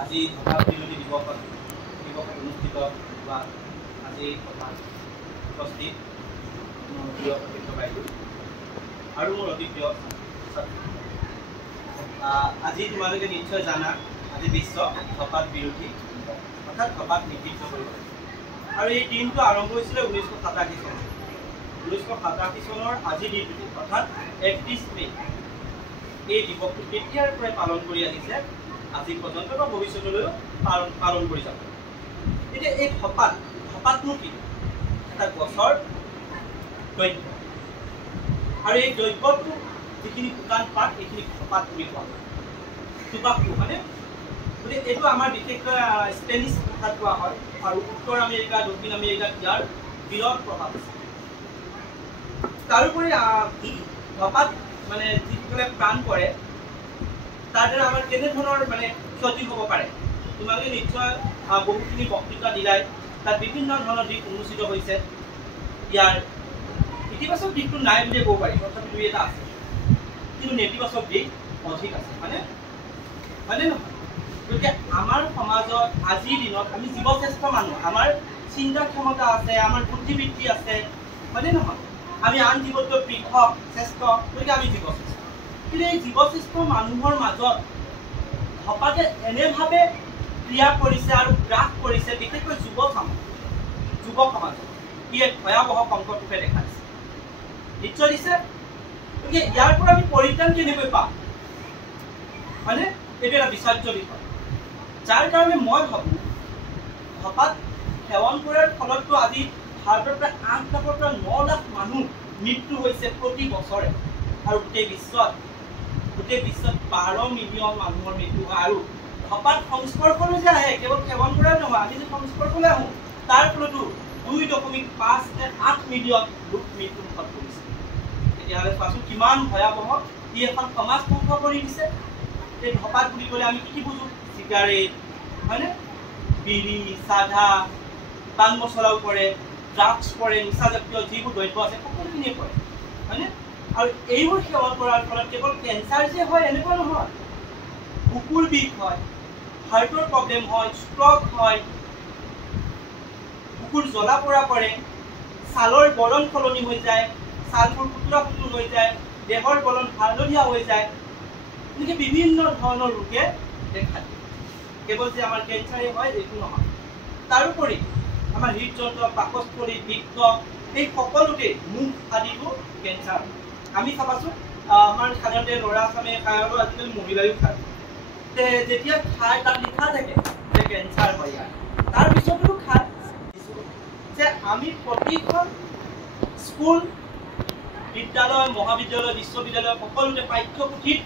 আজি ধপাত বিৰোধী দিৱসত অনুষ্ঠিত হোৱা আজি উপস্থিত মোৰ প্ৰিয় সতীৰ্থ বাইদেউ আৰু মোৰ অতি প্ৰিয় ছাত্ৰী। আজি তোমালোকে নিশ্চয় জানা আজি বিশ্ব ধপাত বিৰোধী দিৱস, অৰ্থাৎ ধপাত নিষিদ্ধ কৰিব। আৰু এই দিনটো আৰম্ভ হৈছিলে 1987 চনত। 1987 চনৰ আজি দিনটো অৰ্থাৎ 31 মে' এই দিৱসটো তেতিয়াৰ পৰাই পালন কৰি আহিছে আজি পৰ্যন্ত বা ভৱিষ্যতলৈও পালন কৰি যাব। এতিয়া এই ধপাতনো কি? এটা গছৰ দ্ৰব্য, আৰু এই দ্ৰব্যটো যিখিনি শুকান পাত এইখিনি ধপাত বুলি কোৱা হয়, টোবাকো মানে। গতিকে এইটো আমাৰ বিশেষকৈ স্পেনিছ ভাষাত কোৱা হয়, আৰু উত্তৰ আমেৰিকা দক্ষিণ আমেৰিকাত ইয়াৰ বিৰল প্ৰভাৱ আছে। তাৰোপৰি ধপাত মানে যিসকলে প্ৰাণ কৰে তাৰ দ্বাৰা আমাৰ কেনেধৰণৰ মানে ক্ষতি হ'ব পাৰে, তোমালোকে নিশ্চয় বহুখিনি বক্তৃতা দিলাই, তাত বিভিন্ন ধৰণৰ দিশ উন্মোচিত হৈছে। ইয়াৰ ইতিবাচক দিশটো নাই বুলিয়ে ক'ব পাৰি, তথাপি দুই এটা আছে, কিন্তু নেতিবাচক দিশ অধিক আছে, হয়নে নহয়? গতিকে আমাৰ সমাজত আজিৰ দিনত আমি জীৱশ্ৰেষ্ঠ মানুহ, আমাৰ চিন্তা ক্ষমতা আছে, আমাৰ বুদ্ধিবৃত্তি আছে, হয়নে নহয়? আমি আন জীৱতকৈ পৃথক শ্ৰেষ্ঠ, গতিকে আমি জীৱশ্ৰেষ্ঠ। কিন্তু এই জীৱশ্ৰেষ্ঠ মানুহৰ মাজত ধপাতে এনেভাৱে ক্ৰিয়া কৰিছে আৰু গ্ৰাস কৰিছে, বিশেষকৈ যুৱ সমাজত ই এক ভয়াৱহ সংকট ৰূপে দেখা দিছে, নিশ্চয় দিছে। গতিকে ইয়াৰ পৰা আমি পৰিত্ৰাণ কেনেকৈ পাম, হয়নে? এইটো এটা বিচাৰ্য বিষয়, যাৰ কাৰণে মই ভাবোঁ ধপাত সেৱন কৰাৰ ফলততো আজি ভাৰতৰ প্ৰায় 8 লাখৰ পৰা 9 লাখ মানুহ মৃত্যু হৈছে প্ৰতি বছৰে, আৰু গোটেই বিশ্বত 12 মিলিয়ন মানুহৰ মৃত্যু হয়। আৰু ধপাত সংস্পৰ্শলৈ যে আহে, কেৱল সেৱন কৰাই নহয়, আমি যে সংস্পৰ্শলৈ আহোঁ তাৰ ফলতো 2.58 মিলিয়ন লোক মৃত্যু মুখত পৰিছে। তেতিয়াহ'লে চোৱাচোন কিমান ভয়াৱহ, ই এখন সমাজ ধ্বংস কৰি দিছে। এই ধপাত বুলি ক'লে আমি কি বুজোঁ? চিগাৰেট, হয়নে? বিড়ি, চাধা, পান মছলাও পৰে, ড্ৰাগছ পৰে, নিচাজাতীয় যিবোৰ দ্ৰব্য আছে সকলোখিনিয়ে পৰে, হয়নে? আৰু এইবোৰ সেৱন কৰাৰ ফলত কেৱল কেঞ্চাৰ যে হয় এনেকুৱা নহয়, বুকুৰ বিষ হয়, হাৰ্টৰ প্ৰব্লেম হয়, ষ্ট্ৰক হয়, বুকুৰ জ্বলা পোৰা কৰে, ছালৰ বৰণ সলনি হৈ যায়, ছালবোৰ কুটুৰা কুটুৰ হৈ যায়, দেহৰ বৰণ হালধীয়া হৈ যায়, এনেকৈ বিভিন্ন ধৰণৰ ৰোগে দেখা দিয়ে। কেৱল যে আমাৰ কেঞ্চাৰে হয় এইটো নহয়, তাৰোপৰি আমাৰ হৃদযন্ত্ৰ, পাকস্থলী, বৃক্ক এই সকলোতে মুখ আদিটো কেঞ্চাৰ। আমি চাবাচোন আমাৰ সাধাৰণতে ল'ৰা ছোৱালীয়ে খায় আৰু আজিকালি মহিলায়ো খায়, যেতিয়া খায় তাত লিখা থাকে যে কেঞ্চাৰ হয় ইয়াৰ, তাৰপিছতো খায়। যে আমি প্ৰতিখন স্কুল, বিদ্যালয়, মহাবিদ্যালয়, বিশ্ববিদ্যালয় সকলোতে পাঠ্যপুথিত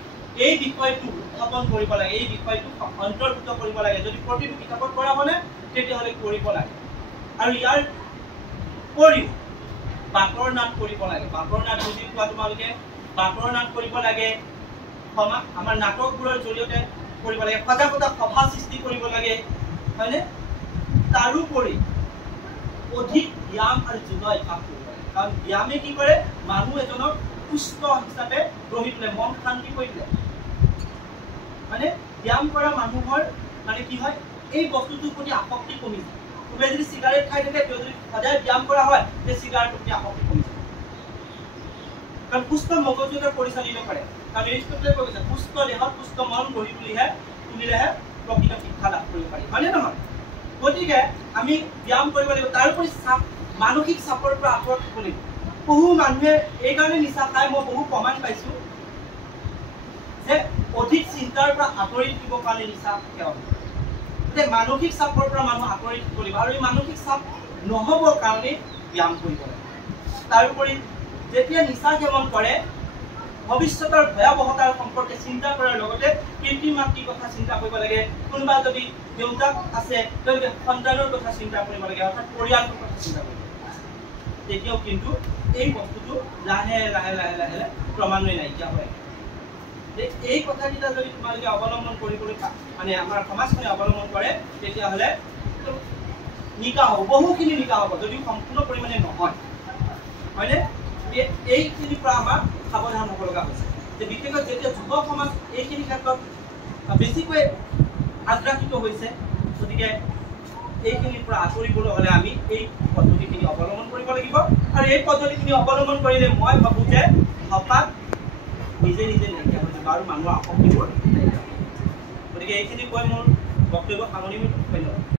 এই বিষয়টো উত্থাপন কৰিব লাগে, এই বিষয়টো অন্তৰ্ভুক্ত কৰিব লাগে। যদি প্ৰতিটো কিতাপত কৰা হ'লে তেতিয়াহ'লে কৰিব লাগে। আৰু ইয়াৰ উপৰিও বাটৰ নাট কৰিব লাগে। বাটৰ নাট বুজি পোৱা তোমালোকে? বাটৰ নাট কৰিব লাগে, আমাৰ নাটকবোৰৰ জৰিয়তে কৰিব লাগে, সজাগতা সভা সৃষ্টি কৰিব লাগে, হয়নে? তাৰোপৰি অধিক ব্যায়াম আৰু যোগ অভ্যাস কৰিব লাগে, কাৰণ ব্যায়ামে কি কৰে? মানুহ এজনক সুস্থ হিচাপে গঢ়ি তোলে, মন শান্তি কৰি তোলে, মানে ব্যায়াম কৰা মানুহৰ মানে কি হয়? এই বস্তুটোৰ প্ৰতি আসক্তি কমি যায়। কোনোবাই যদি চিগাৰেট খাই থাকে, তেওঁ যদি সদায় ব্যায়াম কৰা হয়, সেই চিগাৰেটৰ প্ৰতি আসক্তি কমি যায়, কাৰণ সুস্থ মগজু এটা পৰিচালিত কৰে। কাৰণ এৰিষ্টটলে কৈ গৈছে, সুস্থ দেহত সুস্থ মন গঢ়ি তুলিলেহে প্ৰকৃত শিক্ষা লাভ কৰিব পাৰি, হয়নে নহয়? গতিকে আমি ব্যায়াম কৰিব লাগিব। তাৰোপৰি মানসিক চাপৰ পৰা আঁতৰত থাকিব লাগিব। বহু মানুহে এইকাৰণে নিচা খায়, মই বহু প্ৰমাণ পাইছোঁ যে অধিক চিন্তাৰ পৰা আঁতৰি থাকিবৰ কাৰণে নিচা সেৱন কৰে। গতিকে মানসিক চাপৰ পৰা মানুহ আঁতৰি থাকিব লাগিব, আৰু এই মানসিক চাপ নহ'বৰ কাৰণে ব্যায়াম কৰিব লাগে। তাৰোপৰি যেতিয়া নিচা সেৱন কৰে, ভৱিষ্যতৰ ভয়াৱহতাৰ সম্পৰ্কে চিন্তা কৰাৰ লগতে পিতৃ মাতৃৰ কথা চিন্তা কৰিব লাগে। কোনোবা যদি দেউতাক আছে, তেওঁলোকে সন্তানৰ কথা চিন্তা কৰিব লাগে, অৰ্থাৎ পৰিয়ালটোৰ কথা চিন্তা কৰিব লাগে। তেতিয়াও কিন্তু এই বস্তুটো লাহে লাহে লাহে লাহে ক্ৰমান্বয়ে নাইকিয়া হয়। এই কথাকেইটা যদি তোমালোকে অৱলম্বন কৰিবলৈ মানে আমাৰ সমাজখনে অৱলম্বন কৰে, তেতিয়াহ'লে নিকা হ'ব, বহুখিনি নিকা হ'ব, যদিও সম্পূৰ্ণ পৰিমাণে নহয়, হয়নে? এইখিনিৰ পৰা আমাৰ সাৱধান হ'ব লগা হৈছে, যে বিশেষকৈ যেতিয়া যুৱ সমাজ এইখিনি ক্ষেত্ৰত বেছিকৈ আগ্ৰাসিত হৈছে। গতিকে এইখিনিৰ পৰা আঁতৰিবলৈ হ'লে আমি এই পদ্ধতিখিনি অৱলম্বন কৰিব লাগিব। আৰু এই পদ্ধতিখিনি অৱলম্বন কৰিলে মই ভাবোঁ যে হপাত নিজে নিজে নাইকিয়া হৈ যাব আৰু মানুহৰ আসক্তিবোৰ নাইকিয়া হ'ব। গতিকে এইখিনি কৈ মোৰ বক্তব্য সামৰণি মাৰিছোঁ।